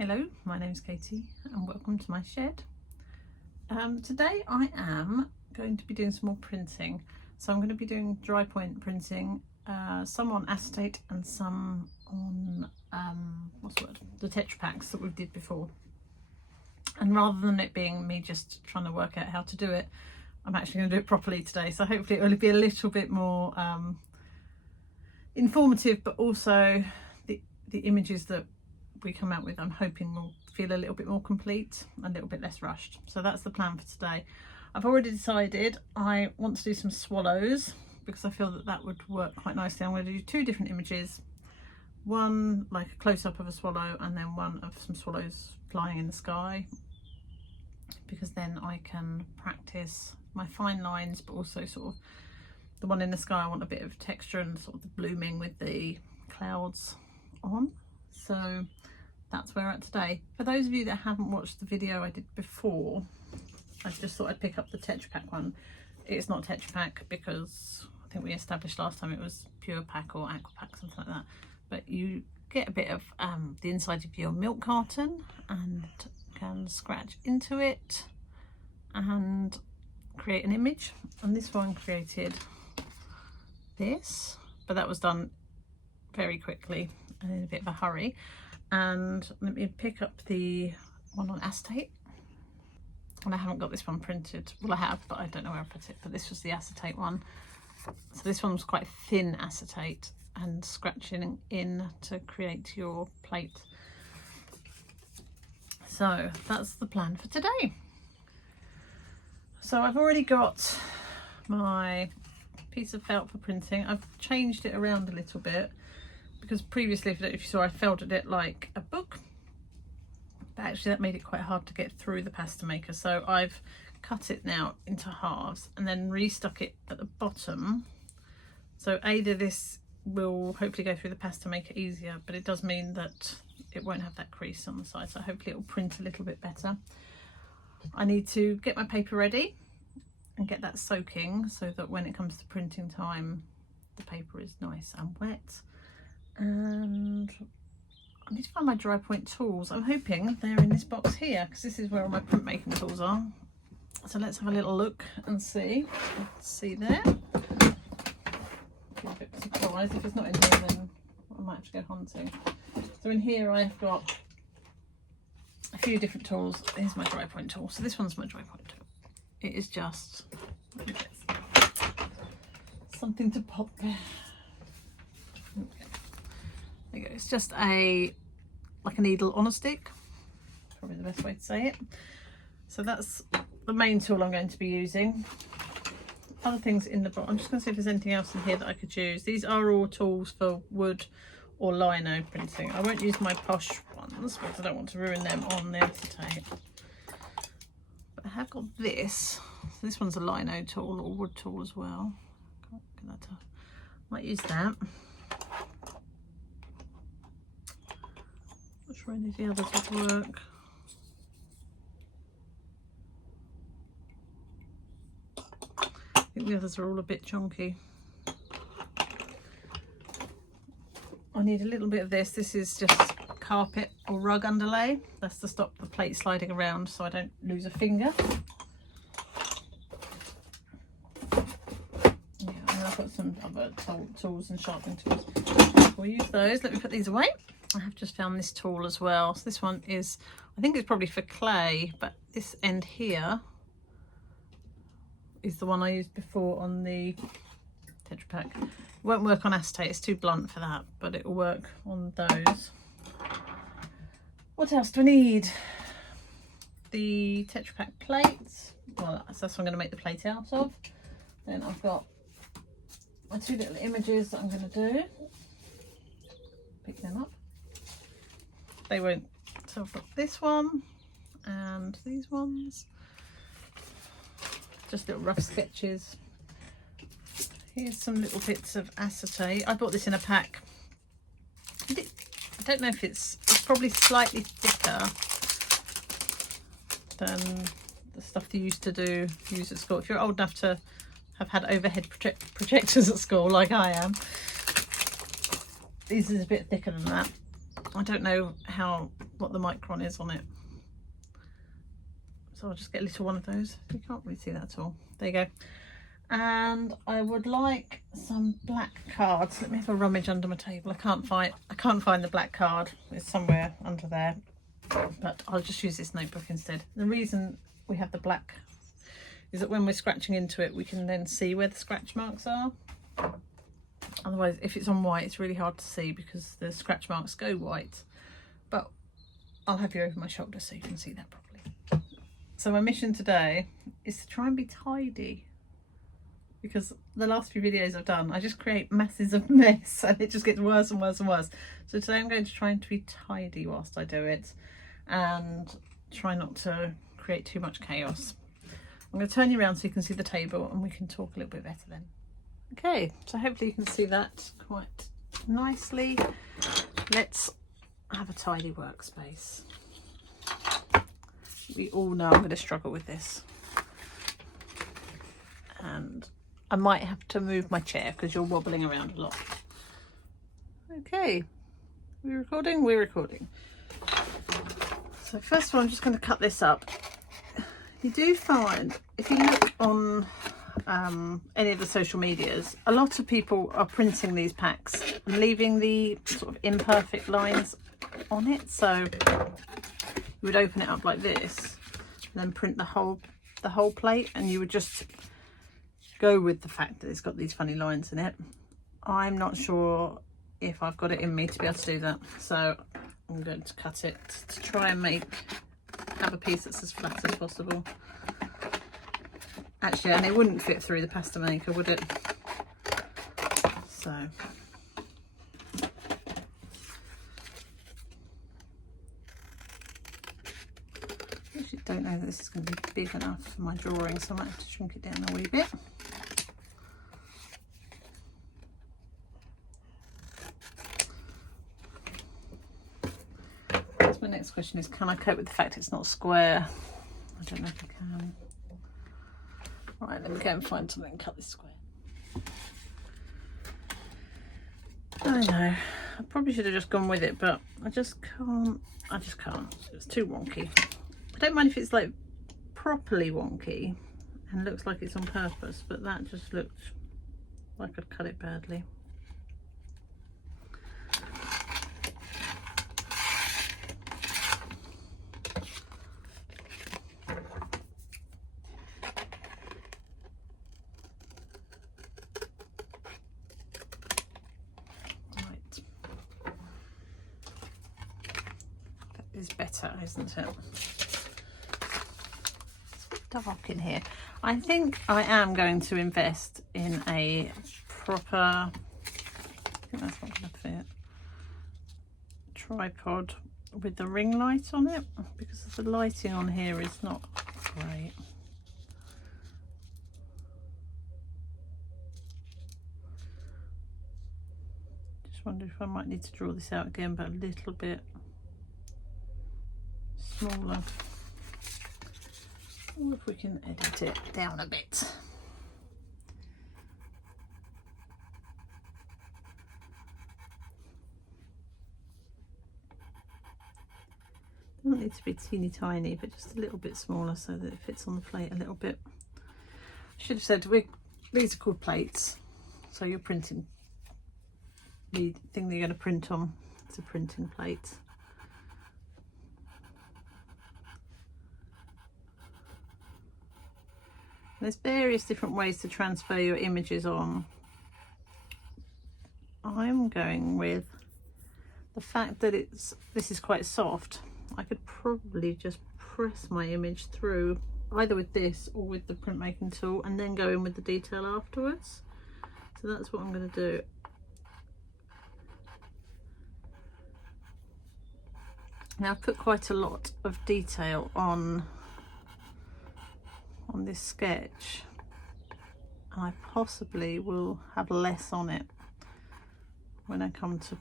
Hello, my name is Katie and welcome to my shed. Today I am going to be doing some more printing. So I'm going to be doing dry point printing, some on acetate and some on the tetrapaks that we did before. And rather than it being me just trying to work out how to do it, I'm actually going to do it properly today. So hopefully it will be a little bit more informative, but also the images that we come out with, I'm hoping will feel a little bit more complete and a little bit less rushed. So that's the plan for today. I've already decided I want to do some swallows because I feel that that would work quite nicely. I'm going to do two different images, one like a close-up of a swallow and then one of some swallows flying in the sky, because then I can practice my fine lines, but also sort of the one in the sky I want a bit of texture and sort of the blooming with the clouds on. So that's where we're at today. For those of you that haven't watched the video I did before, I just thought I'd pick up the tetrapak one. It's not tetrapak because I think we established last time it was pure pack or aqua pack, something like that. But you get a bit of the inside of your milk carton and can scratch into it and create an image. And this one created this, but that was done very quickly and in a bit of a hurry. And let me pick up the one on acetate. And I haven't got this one printed. Well, I have, but I don't know where I put it. But this was the acetate one. So this one was quite thin acetate and scratching in to create your plate. So that's the plan for today. So I've already got my piece of felt for printing. I've changed it around a little bit, because previously, if you saw, I felted it like a book, but actually that made it quite hard to get through the pasta maker. So I've cut it now into halves and then restuck it at the bottom. So either this will hopefully go through the pasta maker easier, but it does mean that it won't have that crease on the side. So hopefully it will print a little bit better. I need to get my paper ready and get that soaking so that when it comes to printing time, the paper is nice and wet. And I need to find my Drypoint tools. I'm hoping they're in this box here, because this is where all my printmaking tools are. So let's have a little look and see. Let's see there. Be a bit surprised if it's not in here, then I might have to go hunting. So in here I've got a few different tools. Here's my Drypoint tool. So this one's my Drypoint tool. It is just something to pop there. Okay. There you go. It's just like a needle on a stick, probably the best way to say it. So that's the main tool I'm going to be using. Other things in the box, I'm just going to see if there's anything else in here that I could use. These are all tools for wood or lino printing. I won't use my posh ones because I don't want to ruin them on the acetate. But I have got this. So this one's a lino tool or wood tool as well. Can't get that to, might use that. Not sure any of the others would work. I think the others are all a bit chunky. I need a little bit of this. This is just carpet or rug underlay. That's to stop the plate sliding around so I don't lose a finger. Yeah, and I've got some other tools and sharpening tools. We'll use those. Let me put these away. I have just found this tool as well. So this one is, I think it's probably for clay, but this end here is the one I used before on the tetrapak. It won't work on acetate, it's too blunt for that, but it will work on those. What else do I need? The tetrapak plates. Well, that's what I'm going to make the plate out of. Then I've got my two little images that I'm going to do. Pick them up. They won't, so I've got this one and these ones, just little rough sketches. Here's some little bits of acetate. I bought this in a pack. I don't know if it's probably slightly thicker than the stuff you used to use at school. If you're old enough to have had overhead projectors at school like I am, this is a bit thicker than that. I don't know what the micron is on it. So I'll just get a little one of those. You can't really see that at all. There you go. And I would like some black cards. Let me have a rummage under my table. I can't find the black card. It's somewhere under there. But I'll just use this notebook instead. The reason we have the black is that when we're scratching into it, we can then see where the scratch marks are. Otherwise, if it's on white, it's really hard to see because the scratch marks go white. But I'll have you over my shoulder so you can see that properly. So my mission today is to try and be tidy, because the last few videos I've done, I just create masses of mess and it just gets worse and worse and worse. So today I'm going to try and be tidy whilst I do it and try not to create too much chaos. I'm going to turn you around so you can see the table and we can talk a little bit better then. Okay, so hopefully you can see that quite nicely. Let's have a tidy workspace. We all know I'm going to struggle with this. And I might have to move my chair because you're wobbling around a lot. Okay, we're recording? We're recording. So first of all, I'm just going to cut this up. You do find, if you look on any of the social medias, a lot of people are printing these packs and leaving the sort of imperfect lines on it. So you would open it up like this and then print the whole plate, and you would just go with the fact that it's got these funny lines in it. I'm not sure if I've got it in me to be able to do that, so I'm going to cut it to try and have a piece that's as flat as possible. Actually, and it wouldn't fit through the pasta maker, would it? So I actually don't know that this is going to be big enough for my drawing, so I might have to shrink it down a wee bit. My next question is, can I cope with the fact it's not square? I don't know if I can. Right, let me go and find something and cut this square. I know, I probably should have just gone with it, but I just can't. It's too wonky. I don't mind if it's like properly wonky and looks like it's on purpose, but that just looked like I'd cut it badly. Is better, isn't it? It's a bit dark in here. I think I am going to invest in a proper, I think that's not going to fit, tripod with the ring light on it, because the lighting on here is not great. Just wonder if I might need to draw this out again, but a little bit smaller, or if we can edit it down a bit. Doesn't need to be teeny tiny, but just a little bit smaller so that it fits on the plate a little bit. I should have said these are called plates, so you're printing the thing that you're going to print on. It's a printing plate. There's various different ways to transfer your images on. I'm going with the fact that this is quite soft. I could probably just press my image through either with this or with the printmaking tool and then go in with the detail afterwards. So that's what I'm going to do. Now I've put quite a lot of detail on this sketch, and I possibly will have less on it when I come to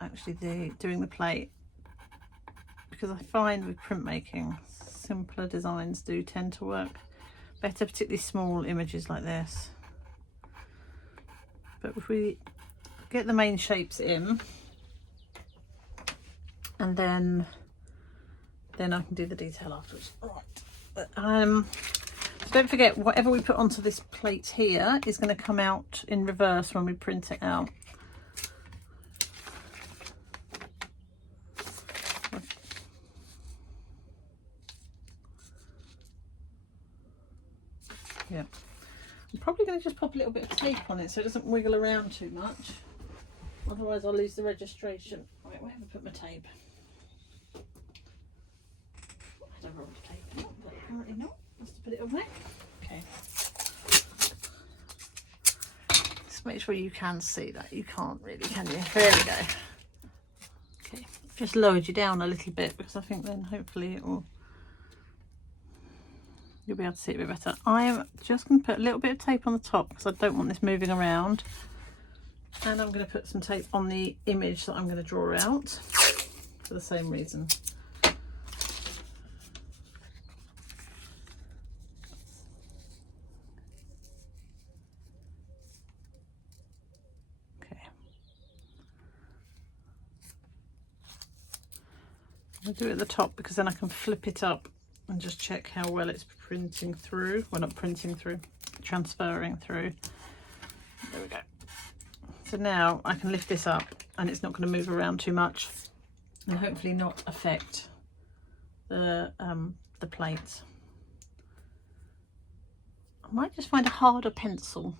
actually doing the plate, because I find with printmaking simpler designs do tend to work better, particularly small images like this. But if we get the main shapes in, and then I can do the detail afterwards. All right. So don't forget, whatever we put onto this plate here is going to come out in reverse when we print it out. Yeah, I'm probably going to just pop a little bit of tape on it so it doesn't wiggle around too much. Otherwise I'll lose the registration. Right, where have I put my tape? I don't know what tape it, but apparently not. Just put it away. Okay. Just make sure you can see that. You can't really, can you? There we go. Okay, just lowered you down a little bit because I think then hopefully it will. You'll be able to see it a bit better. I'm just going to put a little bit of tape on the top because I don't want this moving around. And I'm going to put some tape on the image that I'm going to draw out for the same reason. Okay. I'll do it at the top because then I can flip it up and just check how well it's printing through. Well, not printing through, transferring through. There we go. So now I can lift this up and it's not going to move around too much and hopefully not affect the plate. I might just find a harder pencil.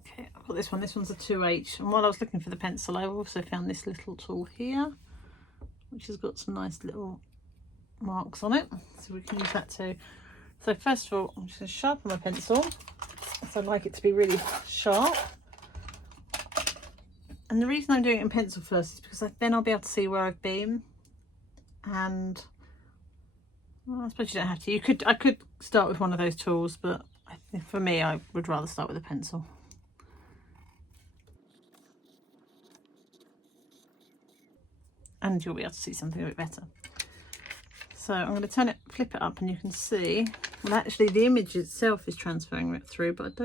Okay, I've got this one. This one's a 2H. And while I was looking for the pencil, I also found this little tool here, which has got some nice little marks on it, so we can use that too. So first of all, I'm just going to sharpen my pencil, so I like it to be really sharp. And the reason I'm doing it in pencil first is because then I'll be able to see where I've been. And well, I suppose you don't have to. I could start with one of those tools, but I think for me, I would rather start with a pencil. And you'll be able to see something a bit better. So I'm going to flip it up, and you can see, well, actually the image itself is transferring it through, but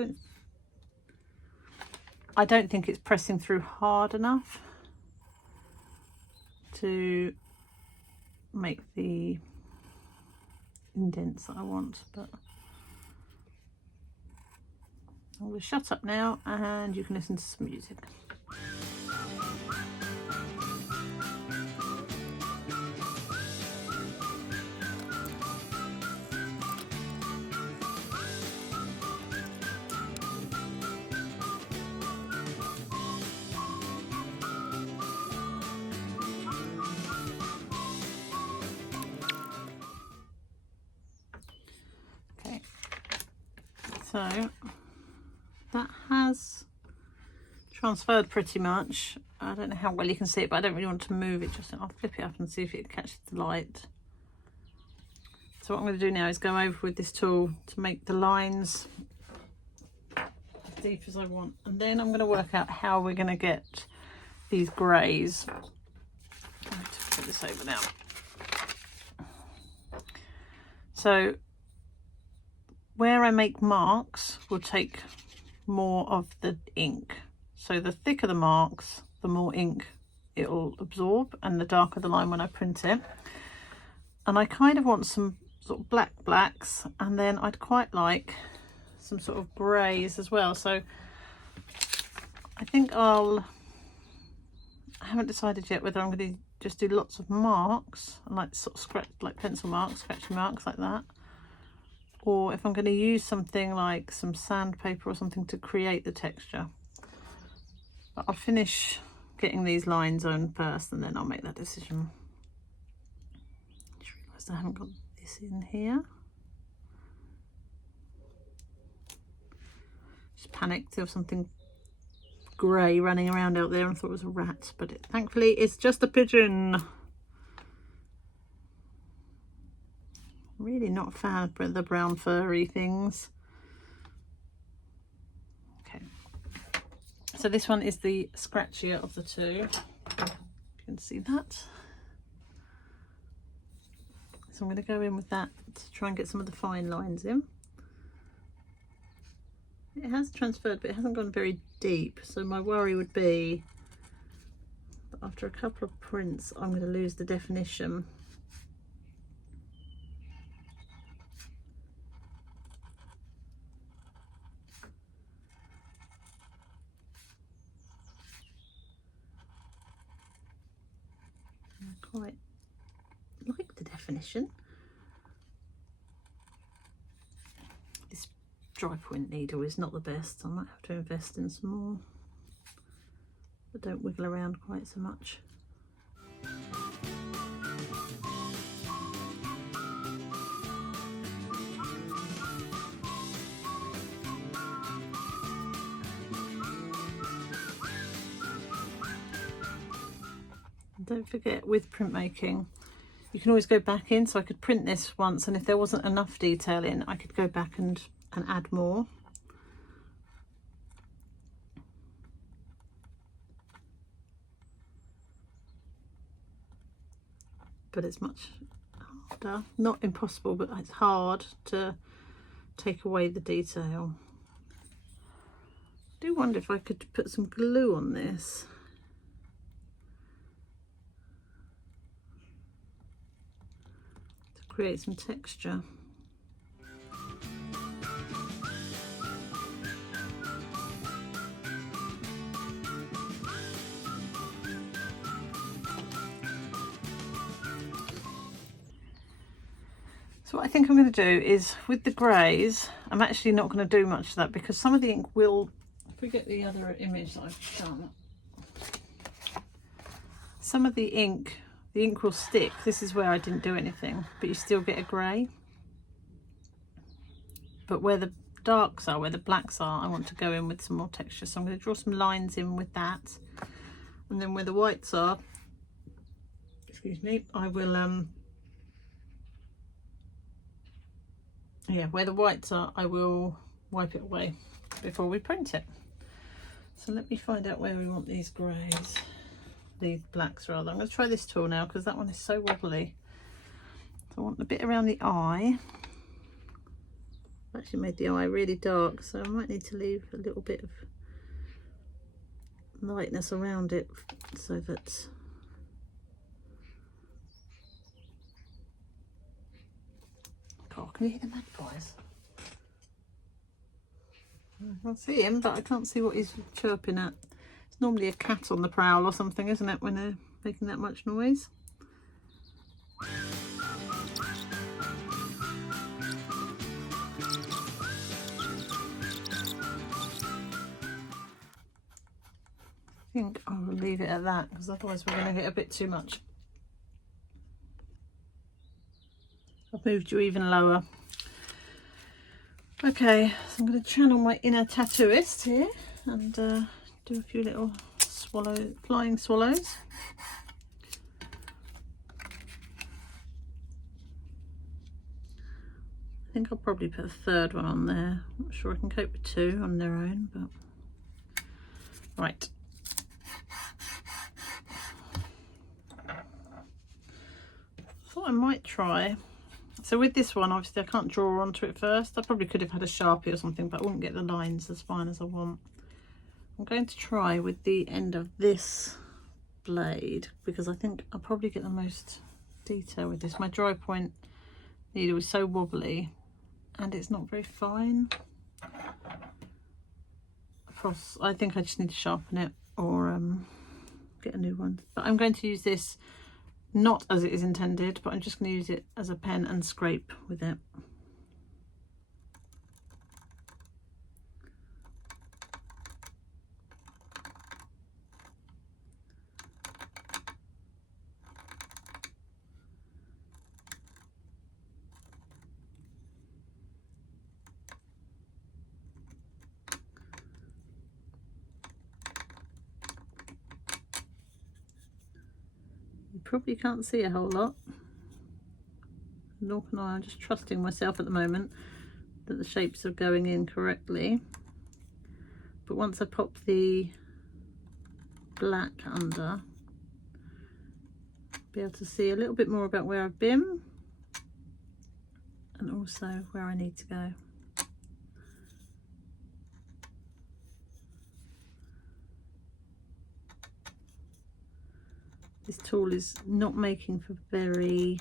I don't think it's pressing through hard enough to make the indents that I want. But I'm going to shut up now and you can listen to some music. So that has transferred pretty much. I don't know how well you can see it, but I don't really want to move it. I'll flip it up and see if it catches the light. So what I'm going to do now is go over with this tool to make the lines as deep as I want, and then I'm going to work out how we're going to get these greys. I have to put this over now. So where I make marks will take more of the ink. So the thicker the marks, the more ink it will absorb, and the darker the line when I print it. And I kind of want some sort of blacks, and then I'd quite like some sort of greys as well. So I think I haven't decided yet whether I'm going to just do lots of marks, like sort of like pencil marks, scratchy marks like that, or if I'm going to use something like some sandpaper or something to create the texture. But I'll finish getting these lines on first and then I'll make that decision. I just realised I haven't got this in here. Just panicked. There was something grey running around out there and thought it was a rat, but thankfully it's just a pigeon. Really not a fan of the brown furry things. Okay, so this one is the scratchier of the two. You can see that. So I'm going to go in with that to try and get some of the fine lines in. It has transferred, but it hasn't gone very deep. So my worry would be But after a couple of prints, I'm going to lose the definition. I quite like the definition. This Drypoint needle is not the best. I might have to invest in some more, but don't wiggle around quite so much. Don't forget, with printmaking, you can always go back in. So I could print this once, and if there wasn't enough detail in, I could go back and add more. But it's much harder, not impossible, but it's hard to take away the detail. I do wonder if I could put some glue on this. Create some texture. So what I think I'm going to do is, with the greys, I'm actually not going to do much of that because some of the ink will, if we get the other image that I've done, some of the ink will stick. This is where I didn't do anything, but you still get a grey. But where the darks are, where the blacks are, I want to go in with some more texture. So I'm going to draw some lines in with that. And then where the whites are, excuse me, I will, yeah, where the whites are, I will wipe it away before we print it. So let me find out where we want these greys. These blacks rather. I'm going to try this tool now because that one is so wobbly. So I want the bit around the eye. I've actually made the eye really dark, so I might need to leave a little bit of lightness around it so that God, can you hear the magpies? I can't see him, but I can't see what he's chirping at. It's normally a cat on the prowl or something, isn't it, when they're making that much noise? I think I will leave it at that because otherwise we're going to get a bit too much. I've moved you even lower. Okay, so I'm going to channel my inner tattooist here and do a few little flying swallows. I think I'll probably put a third one on there. I'm not sure I can cope with two on their own, but right. Thought I might try. So with this one, obviously I can't draw onto it first. I probably could have had a Sharpie or something, but I wouldn't get the lines as fine as I want. I'm going to try with the end of this blade because I think I'll probably get the most detail with this. My Drypoint needle is so wobbly and it's not very fine. I think I just need to sharpen it or get a new one. But I'm going to use this not as it is intended, but I'm just going to use it as a pen and scrape with it. You probably can't see a whole lot, nor can I. I'm just trusting myself at the moment that the shapes are going in correctly. But once I pop the black under, I'll be able to see a little bit more about where I've been and also where I need to go. this tool is not making for very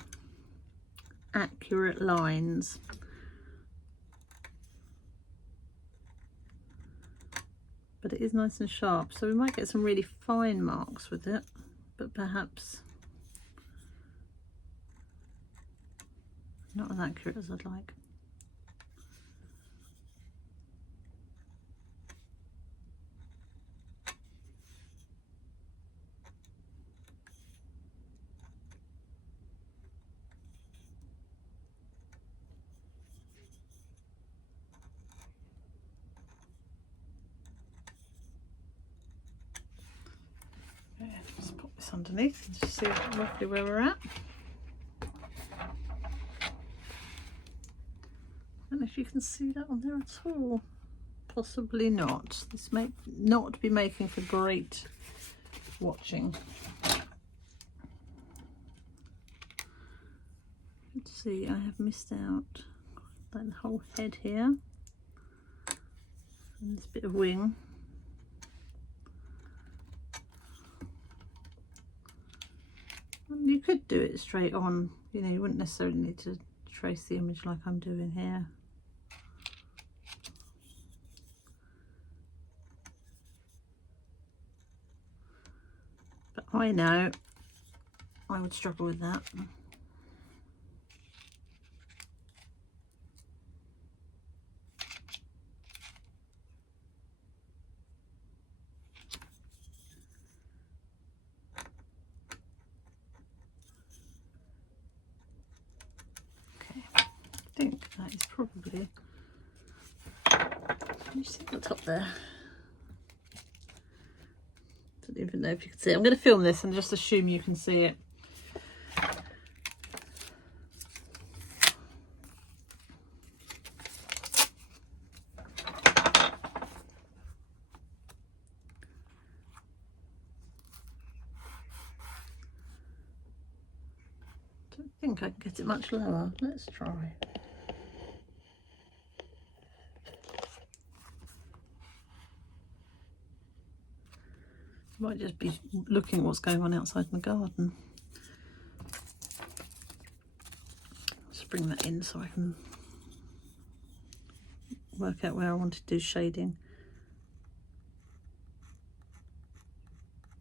accurate lines. But it is nice and sharp, so we might get some really fine marks with it, but perhaps not as accurate as I'd like. Let's pop this underneath and just see roughly where we're at. I don't know if you can see that on there at all. Possibly not. This may not be making for great watching. Let's see, I have missed out like the whole head here and this bit of wing. You could do it straight on, you know, you wouldn't necessarily need to trace the image like I'm doing here. But I know I would struggle with that. I think that is probably, can you see the top there? Don't even know if you can see it. I'm going to film this and just assume you can see it. Don't think I can get it much lower. Let's try. Might just be looking what's going on outside in the garden. Just bring that in so I can work out where I want to do shading.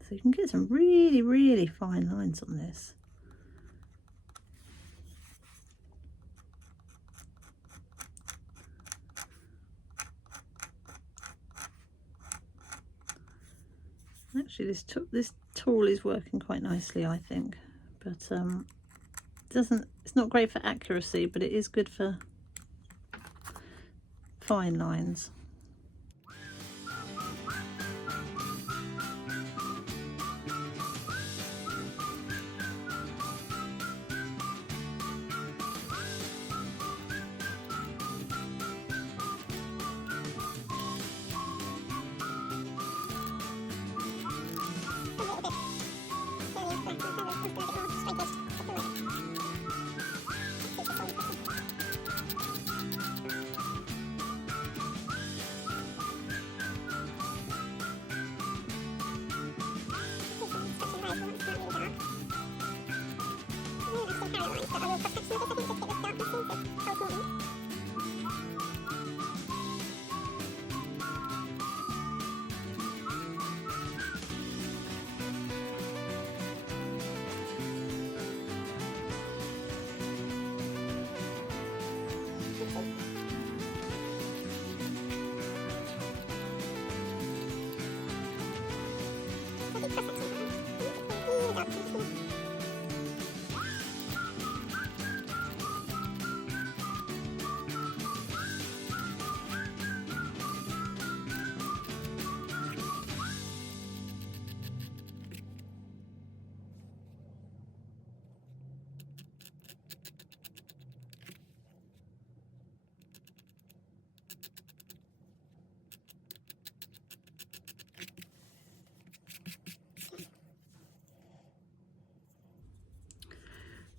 So you can get some really, really fine lines on this. Actually, this tool is working quite nicely, I think, but it's not great for accuracy, but it is good for fine lines.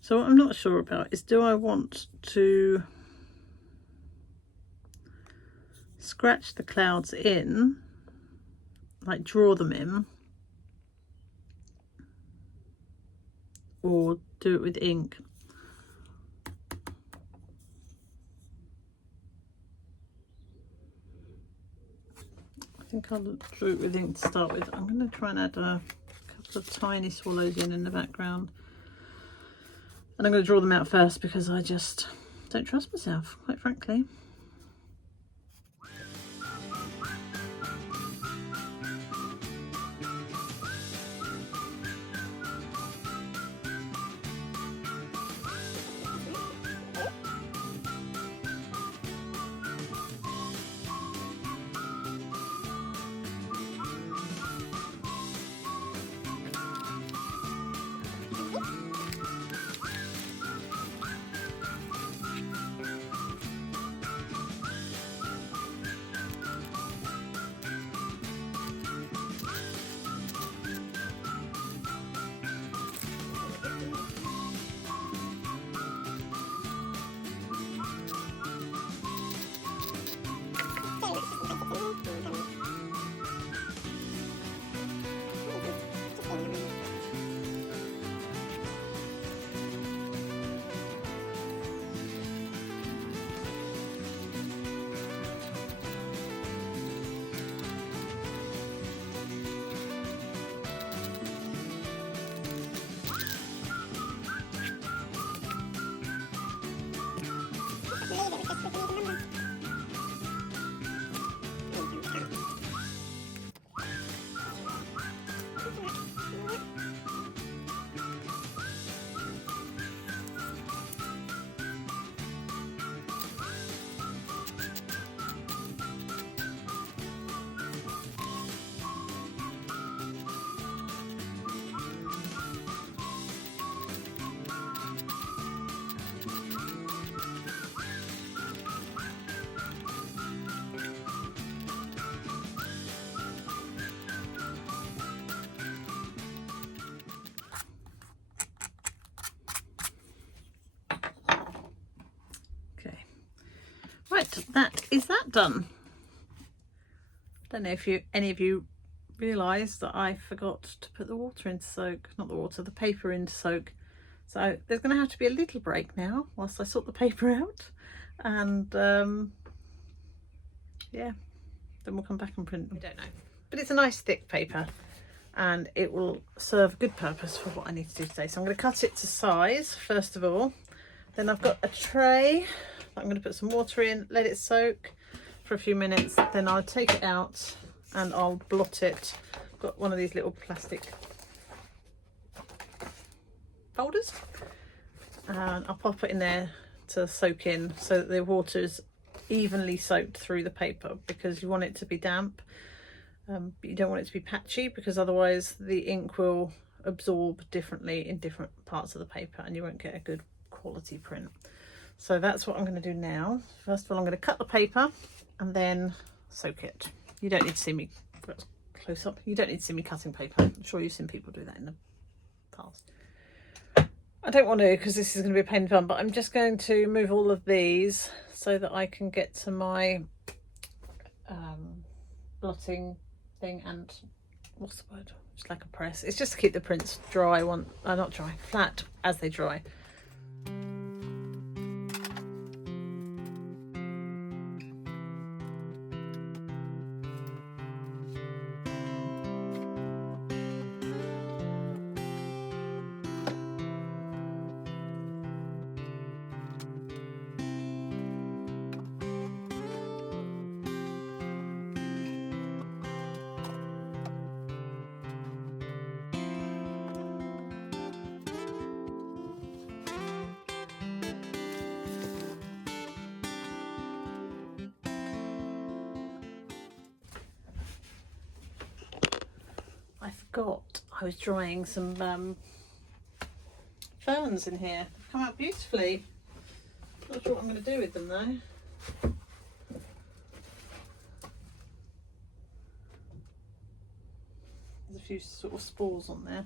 So what I'm not sure about is, do I want to scratch the clouds in, like draw them in, or do it with ink. I think I'll do it with ink to start with. I'm going to try and add a couple of tiny swallows in the background. And I'm going to draw them out first because I just don't trust myself, quite frankly. Right, that is that done. Don't know if any of you realised that I forgot to put the water in to soak, not the water, the paper in to soak. So there's going to have to be a little break now whilst I sort the paper out, and yeah, then we'll come back and print them. I don't know, but it's a nice thick paper and it will serve a good purpose for what I need to do today. So I'm going to cut it to size first of all. Then I've got a tray I'm going to put some water in, let it soak for a few minutes, then I'll take it out and I'll blot it. I've got one of these little plastic folders and I'll pop it in there to soak in so that the water's evenly soaked through the paper, because you want it to be damp, but you don't want it to be patchy, because otherwise the ink will absorb differently in different parts of the paper and you won't get a good quality print. So that's what I'm going to do now. First of all, I'm going to cut the paper and then soak it. You don't need to see me close up. You don't need to see me cutting paper. I'm sure you've seen people do that in the past. I don't want to, because this is going to be a pain in the bum, but I'm just going to move all of these so that I can get to my blotting thing and what's the word? It's like a press. It's just to keep the prints dry, not dry, flat as they dry. I forgot I was drying some ferns in here. They've come out beautifully. Not sure what I'm going to do with them though. There's a few sort of spores on there.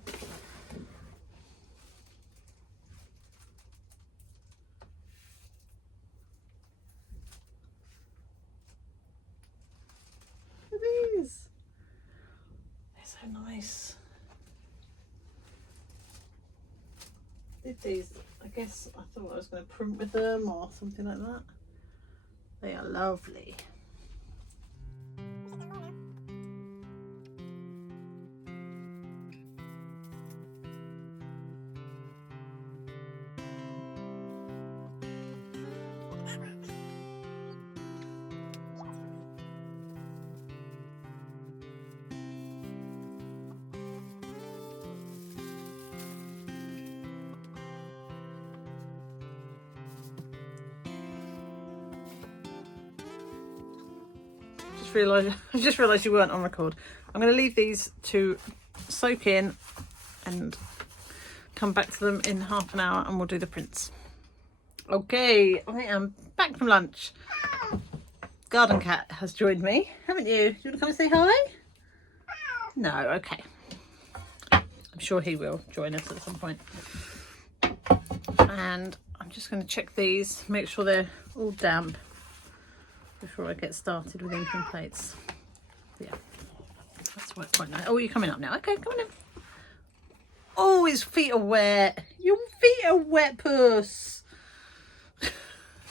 Look at these. They're so nice. Did these, I guess I thought I was going to print with them or something like that. They are lovely. I just realised you weren't on record. I'm going to leave these to soak in and come back to them in half an hour and we'll do the prints. Okay, I am back from lunch. Garden Cat has joined me, haven't you? Do you want to come and say hi? No, okay. I'm sure he will join us at some point. And I'm just going to check these, make sure they're all damp before I get started with inking plates. Yeah, that's quite nice. Oh, you're coming up now. Okay, come on in. Oh, his feet are wet. Your feet are wet, puss.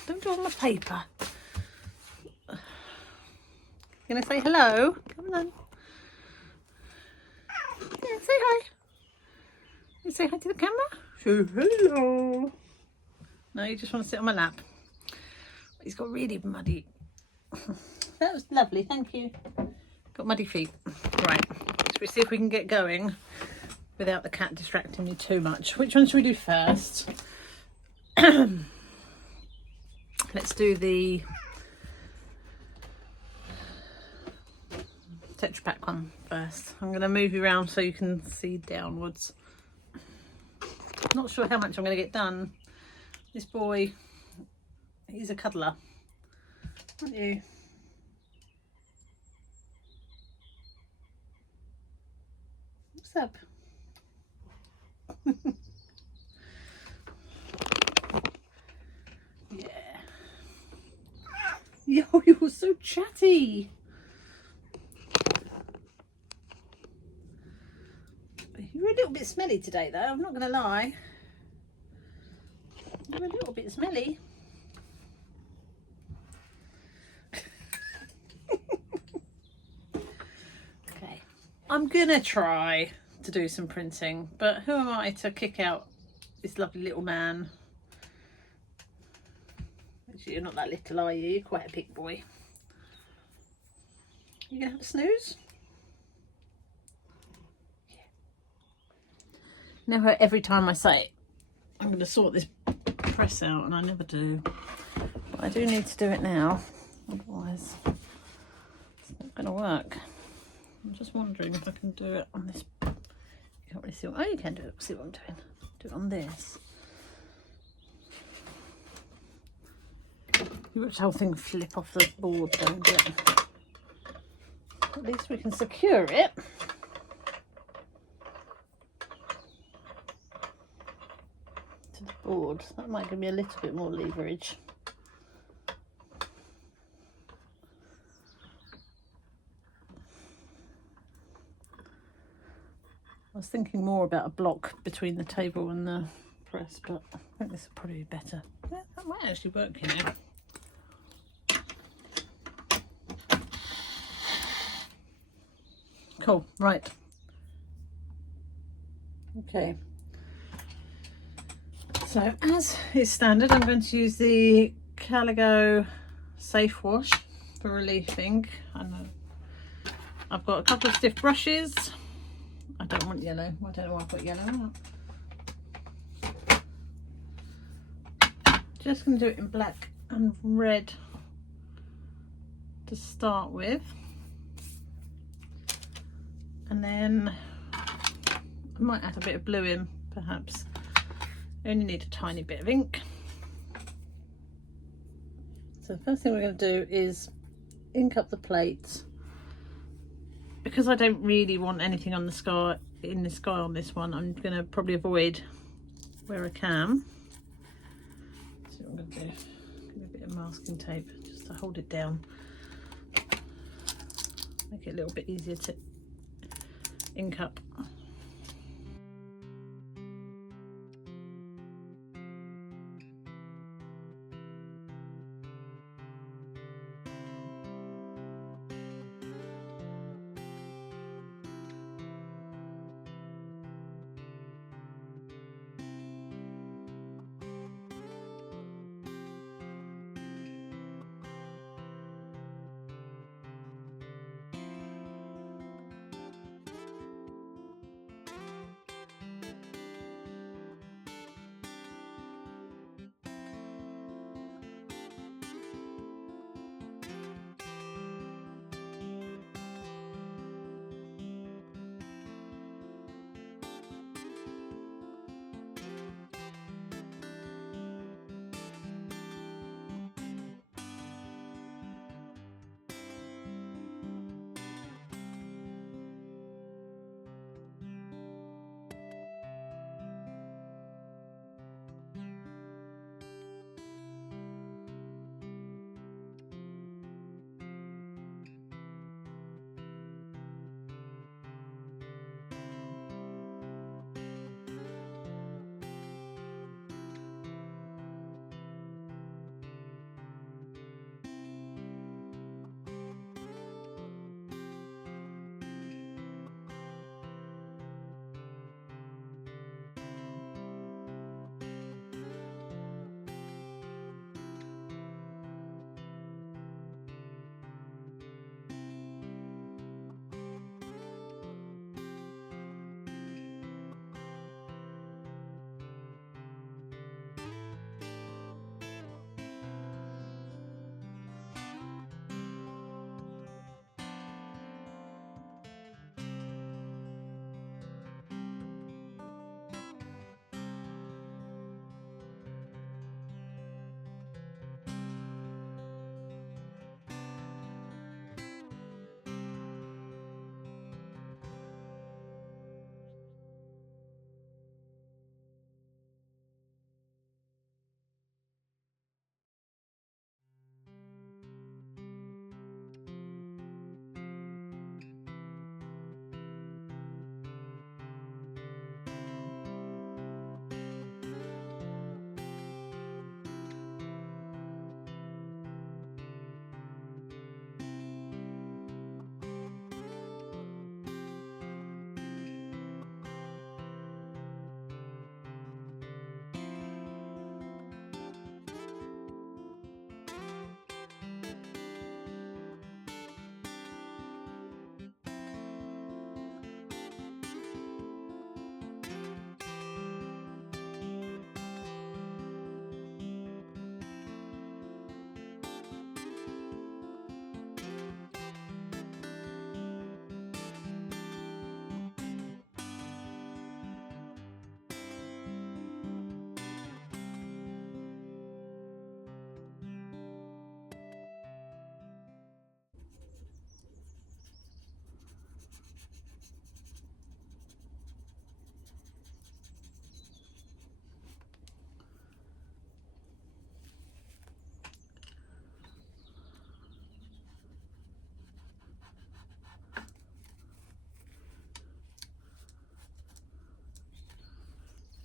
Don't do it on my paper. You gonna say hello? Come on. Yeah, say hi. You say hi to the camera? Say hello. No, you just want to sit on my lap. He's got really muddy. That was lovely, thank you. Got muddy feet. Right, let's see if we can get going without the cat distracting me too much. Which one should we do first? Let's do the tetrapak one first. I'm going to move you around so you can see downwards. Not sure how much I'm going to get done. This boy, he's a cuddler. Aren't you? What's up? Yeah. Yo, you're so chatty. You're a little bit smelly today though, I'm not going to lie. You're a little bit smelly. Okay, I'm going to try to do some printing, but who am I to kick out this lovely little man? Actually, you're not that little, are you? You're quite a big boy. You going to have a snooze? Never, every time I say I'm going to sort this press out, and I never do. But I do need to do it now, otherwise it's not going to work. I'm just wondering if I can do it on this. You can't really see what, oh, you can do it. See what I'm doing. Do it on this. You watch the whole thing flip off the board, don't it? At least we can secure it. Board. That might give me a little bit more leverage. I was thinking more about a block between the table and the press, but I think this will probably be better. Yeah, that might actually work, you know. Cool, right. Okay. So as is standard, I'm going to use the Caligo Safe Wash for relieving. I know I've got a couple of stiff brushes. I don't want yellow. I don't know why I've got yellow. Just going to do it in black and red to start with. And then I might add a bit of blue in, perhaps. I only need a tiny bit of ink. So the first thing we're going to do is ink up the plate. Because I don't really want anything on the sky, in the sky on this one, I'm going to probably avoid where I can. So what I'm going to do, give it a bit of masking tape just to hold it down. Make it a little bit easier to ink up.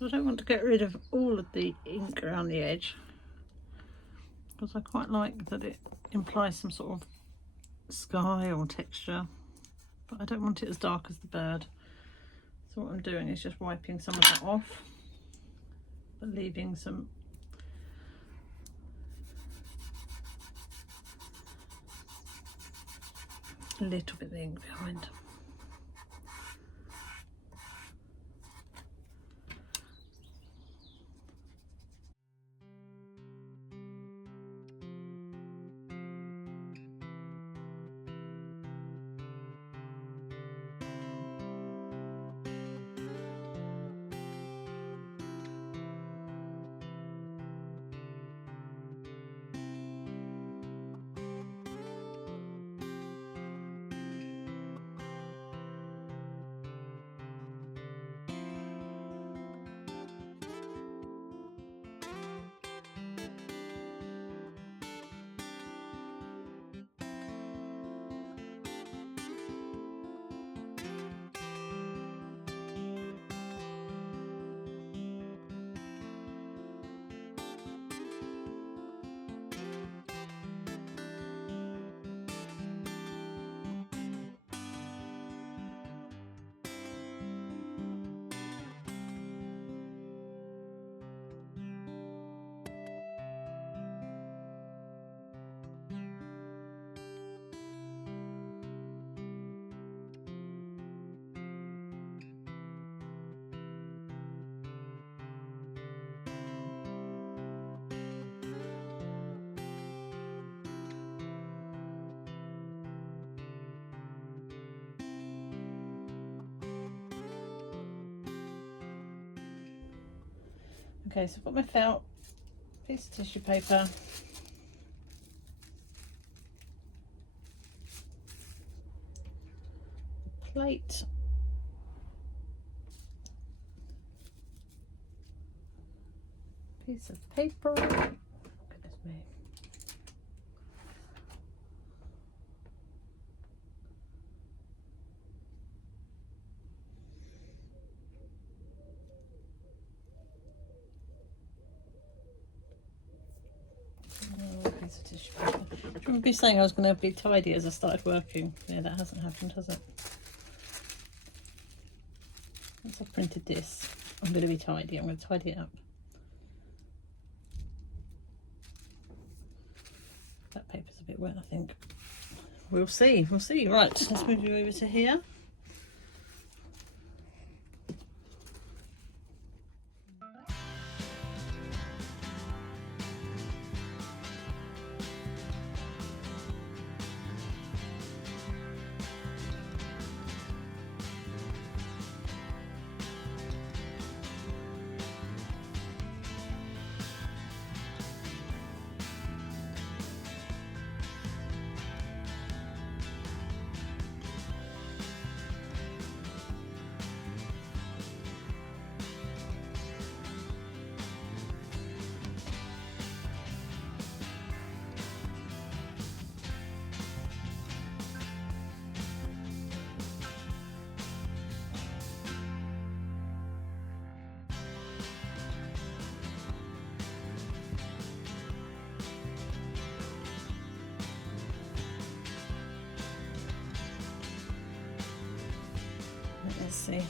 I don't want to get rid of all of the ink around the edge, because I quite like that it implies some sort of sky or texture, but I don't want it as dark as the bird. So what I'm doing is just wiping some of that off, but leaving some a little bit of ink behind. Okay, so I've got my felt, piece of tissue paper, plate, piece of paper, goodness me, piece of tissue paper. Do you remember me saying I was going to be tidy as I started working? Yeah, that hasn't happened, has it? Once I've printed this, I'm going to be tidy. I'm going to tidy it up. That paper's a bit wet, I think. We'll see, we'll see. Right, let's move you over to here. Let's see.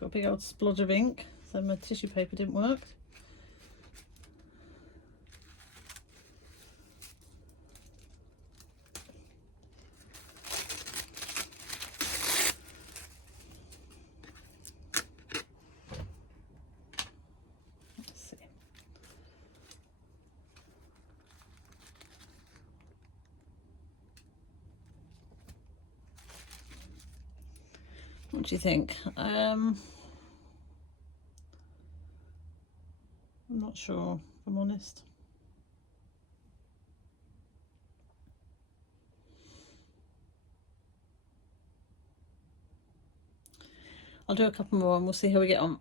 Got a big old splodge of ink, so my tissue paper didn't work. Let's see. What do you think? I'm not sure, if I'm honest. I'll do a couple more and we'll see how we get on.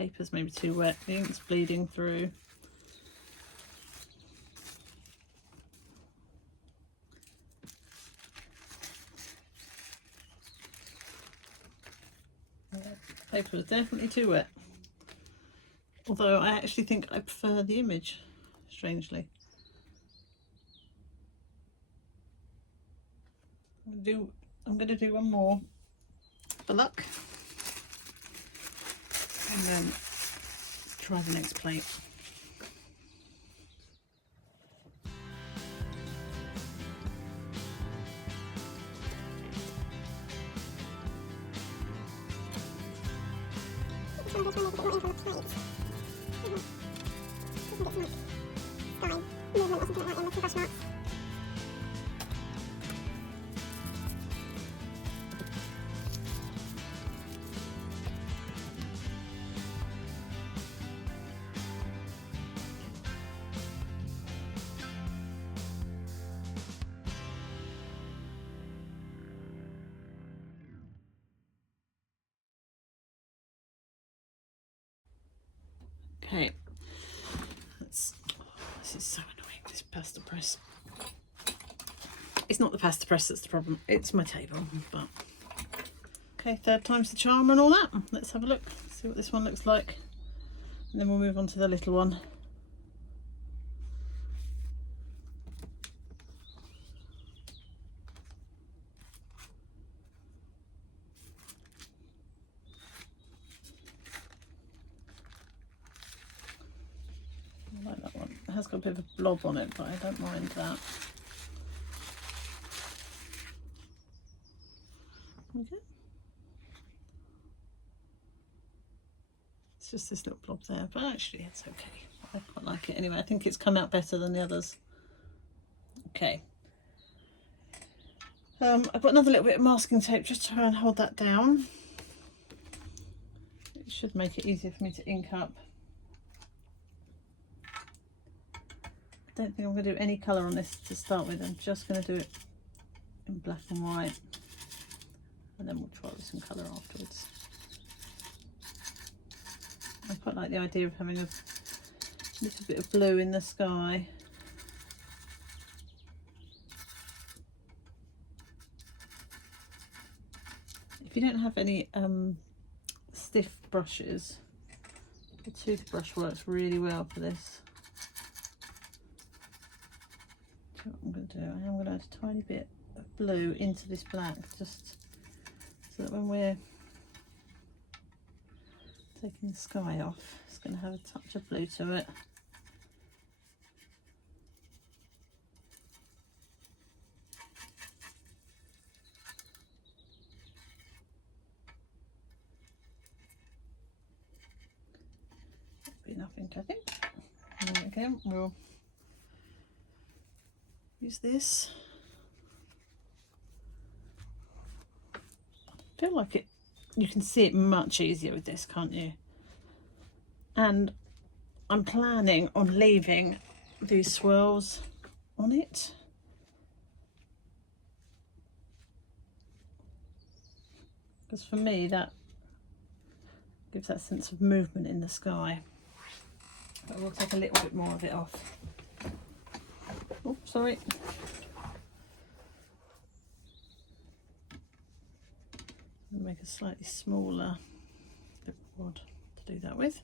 paper's maybe too wet, the ink's bleeding through. Paper is definitely too wet. Although I actually think I prefer the image, strangely. I'm going to do one more for luck, and then try the next plate. Okay, this is so annoying, this pasta press. It's not the pasta press that's the problem, it's my table. But okay, third time's the charm and all that. Let's have a look, see what this one looks like, and then we'll move on to the little one. I like that one. It has got a bit of a blob on it, but I don't mind that. Okay. It's just this little blob there, but actually it's okay. I quite like it anyway. I think it's come out better than the others. Okay. I've got another little bit of masking tape just to try and hold that down. It should make it easier for me to ink up. I don't think I'm going to do any colour on this to start with. I'm just going to do it in black and white, and then we'll try with some colour afterwards. I quite like the idea of having a little bit of blue in the sky. If you don't have any stiff brushes, the toothbrush works really well for this. So what I'm going to do, I am going to add a tiny bit of blue into this black, just so that when we're taking the sky off, it's going to have a touch of blue to it. That'll be enough ink, I think. And then again, we'll use this. I feel like you can see it much easier with this, can't you? And I'm planning on leaving these swirls on it. Because for me that gives that sense of movement in the sky. But we'll take a little bit more of it off. Oh, sorry. I'll make a slightly smaller bit of rod to do that with.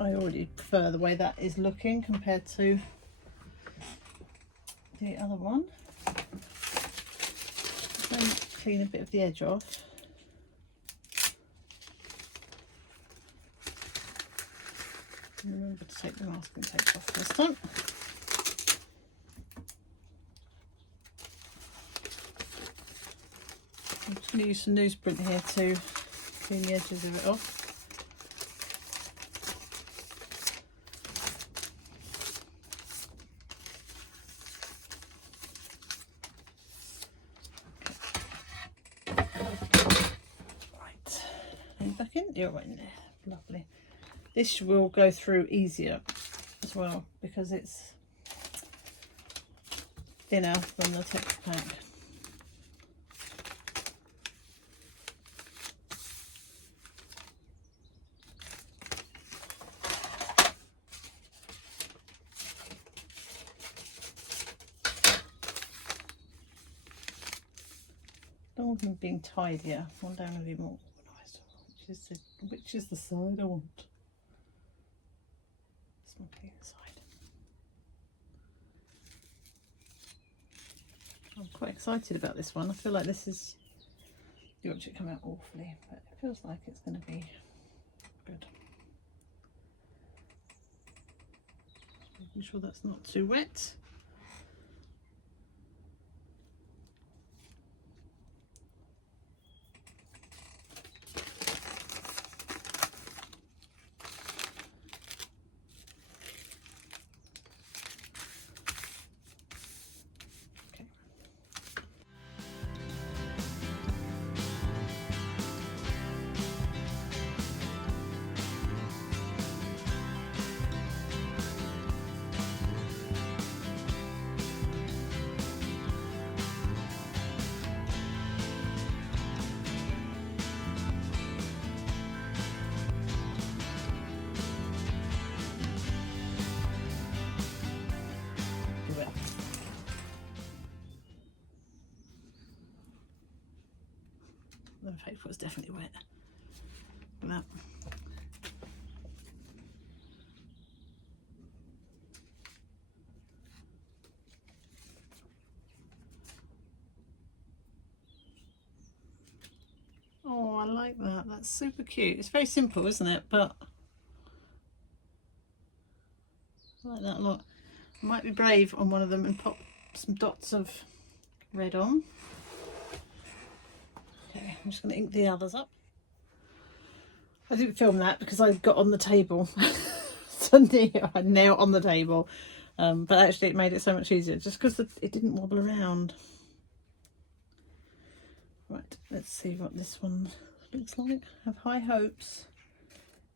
I already prefer the way that is looking compared to the other one. Then clean a bit of the edge off. And remember to take the masking tape off this time. I'm just going to use some newsprint here to clean the edges of it off. Are you back in? You're right in there. Lovely. This will go through easier as well because it's thinner than the tetrapak. I want them being tidier. One down a bit more organised. Which is the side I want? This one being the side. I'm quite excited about this one. I feel like this is, you watch it come out awfully, but it feels like it's going to be good. Making sure that's not too wet. The paper was definitely wet. That. Oh, I like that. That's super cute. It's very simple, isn't it? But I like that a lot. I might be brave on one of them and pop some dots of red on. Okay, I'm just going to ink the others up. I didn't film that because I got on the table. So now on the table. But actually it made it so much easier just because it didn't wobble around. Right, let's see what this one looks like. I have high hopes.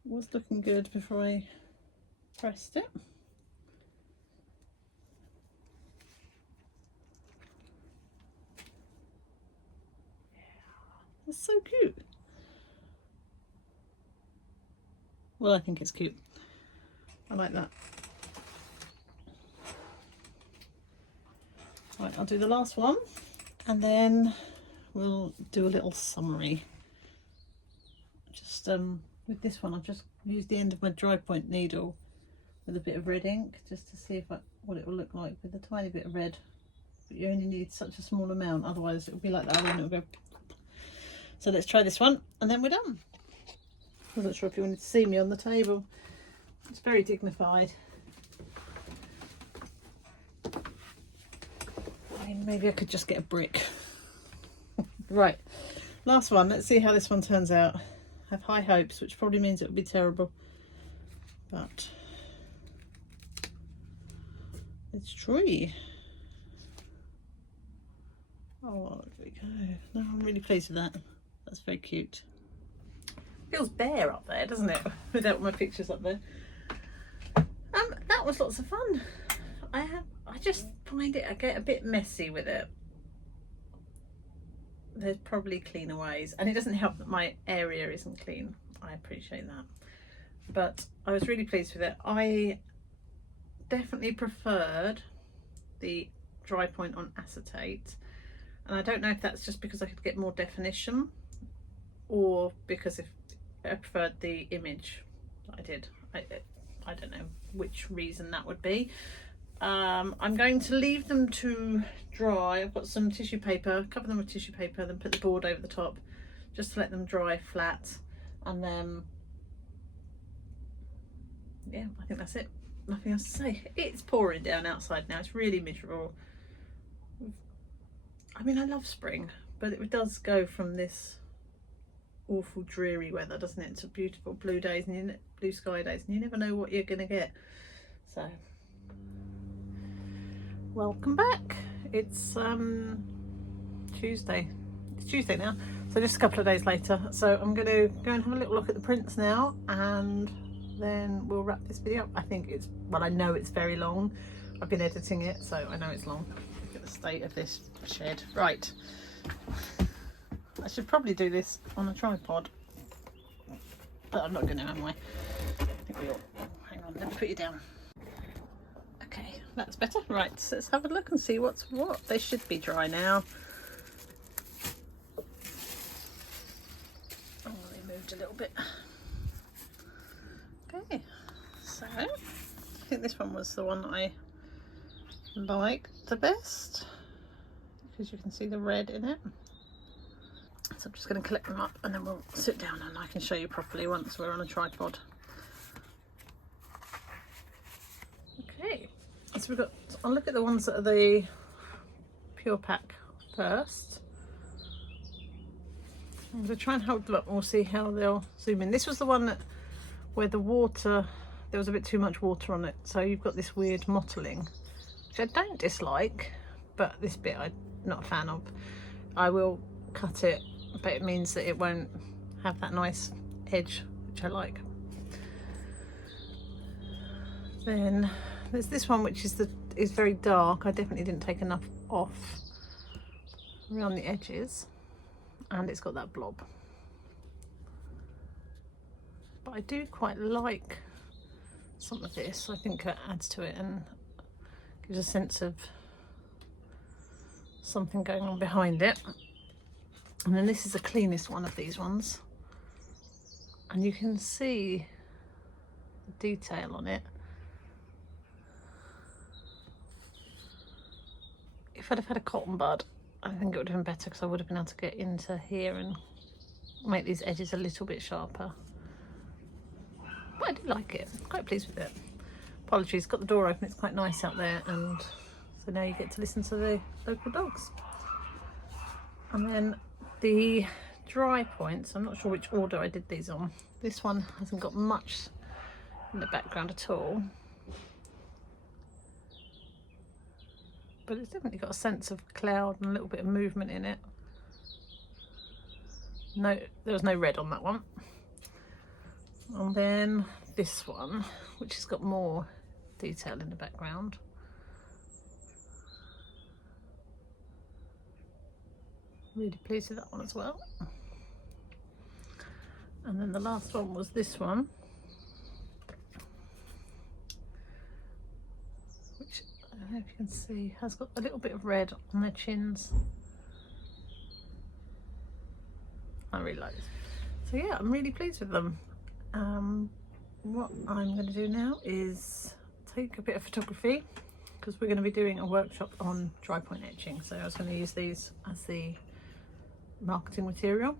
It was looking good before I pressed it. It's so cute. Well, I think it's cute. I like that. Right, I'll do the last one and then we'll do a little summary. Just with this one, I've just used the end of my Drypoint needle with a bit of red ink just to see what it will look like with a tiny bit of red. But you only need such a small amount, otherwise it'll be like that and it'll go. So let's try this one and then we're done. I'm not sure if you wanted to see me on the table. It's very dignified. I mean, maybe I could just get a brick. Right, last one. Let's see how this one turns out. I have high hopes, which probably means it will be terrible. But let's try. Oh, there we go. No, I'm really pleased with that. That's very cute. Feels bare up there, doesn't it? Without my pictures up there. That was lots of fun. I just find I get a bit messy with it. There's probably cleaner ways, and it doesn't help that my area isn't clean. I appreciate that, but I was really pleased with it. I definitely preferred the Drypoint on acetate, and I don't know if that's just because I could get more definition or because if I preferred the image that I did. I don't know which reason that would be. I'm going to leave them to dry. I've got some tissue paper, cover them with tissue paper, then put the board over the top just to let them dry flat, and then yeah, I think that's it. Nothing else to say. It's pouring down outside now. It's really miserable. I mean, I love spring, but it does go from this awful dreary weather, doesn't it, to beautiful blue days and blue sky days, and you never know what you're gonna get. So welcome back. It's Tuesday. It's Tuesday now, so So just a couple of days later. So I'm going to go and have a little look at the prints now, and then we'll wrap this video up. I think it's, well, I know it's very long. I've been editing it, so I know it's long. Look at the state of this shed. Right. I should probably do this on a tripod, but I'm not going to, am I? I think we ought. Hang on, let me put you down. Okay, that's better. Right, so let's have a look and see what's what. They should be dry now. Oh, they moved a little bit. Okay, so I think this one was the one I liked the best, because you can see the red in it. So I'm just going to collect them up and then we'll sit down and I can show you properly once we're on a tripod. Okay, so we've got, I'll look at the ones that are the pure pack first. I'm going to try and hold them up and we'll see how they'll zoom in. This was the one that, where the water, there was a bit too much water on it. So you've got this weird mottling, which I don't dislike, but this bit I'm not a fan of. I will cut it, but it means that it won't have that nice edge, which I like. Then there's this one, which is very dark. I definitely didn't take enough off around the edges, and it's got that blob. But I do quite like some of this. I think it adds to it and gives a sense of something going on behind it. And then this is the cleanest one of these ones, and you can see the detail on it. If I'd have had a cotton bud, I think it would have been better, because I would have been able to get into here and make these edges a little bit sharper. But I do like it, I'm quite pleased with it. Apologies, got the door open, it's quite nice out there, and so now you get to listen to the local dogs. And then the Drypoint, I'm not sure which order I did these on. This one hasn't got much in the background at all, but it's definitely got a sense of cloud and a little bit of movement in it. No, there was no red on that one. And then this one, which has got more detail in the background. Really pleased with that one as well. And then the last one was this one, which I don't know if you can see, has got a little bit of red on their chins. I really like this. So yeah, I'm really pleased with them. What I'm going to do now is take a bit of photography, because we're going to be doing a workshop on dry point etching. So I was going to use these as the marketing material.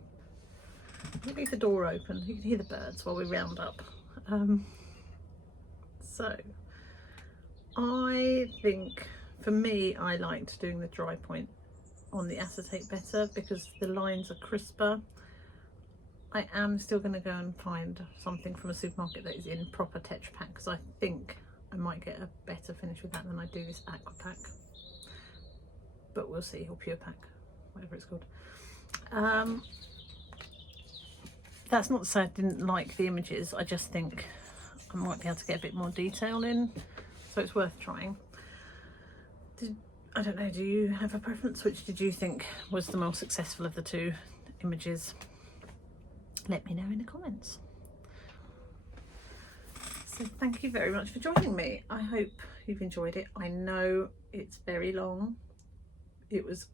Let me leave the door open, you can hear the birds while we round up. So I think, for me, I liked doing the dry point on the acetate better, because the lines are crisper. I am still going to go and find something from a supermarket that is in proper tetrapak, because I think I might get a better finish with that than I do this aqua pack, but we'll see, or pure pack, whatever it's called. That's not to say I didn't like the images, I just think I might be able to get a bit more detail in, so it's worth trying. I don't know, do you have a preference? Which did you think was the more successful of the two images? Let me know in the comments. So thank you very much for joining me. I hope you've enjoyed it. I know it's very long. It was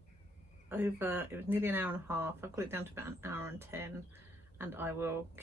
nearly an hour and a half. I've got it down to about an hour and 10, and I will keep